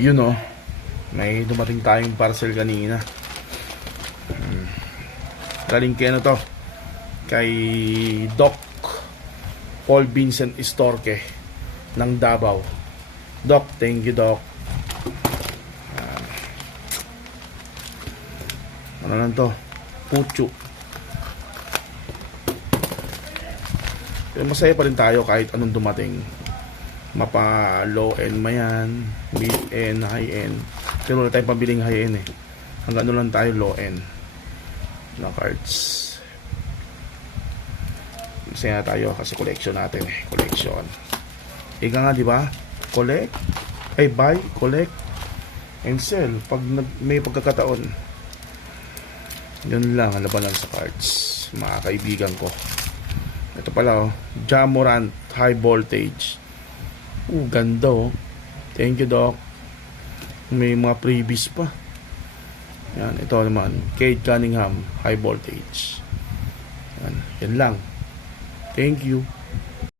Yun oh, may dumating tayong parcel kanina. Galing kay ano to? Kay Doc Paul Vincent Istorque ng Davao. Doc, thank you Doc. Ano lang to? Pucho. Pero masaya pa rin tayo kahit anong dumating. Mapa low end mayan, mid end, high end. Pero wala tayong pabiling high end eh. Hanggang ano lang tayo low end na cards. Masaya tayo kasi collection natin eh. Collection. Ika nga di ba? Collect. Ay buy, collect, and sell. Pag may pagkakataon. Yun lang ang labanan sa cards. Mga kaibigan ko. Ito pala oh. Jamorant high voltage. Ganda oh. Thank you Doc. May mga previous pa. Yan, ito naman Cade Cunningham high voltage. Yan lang. Thank you.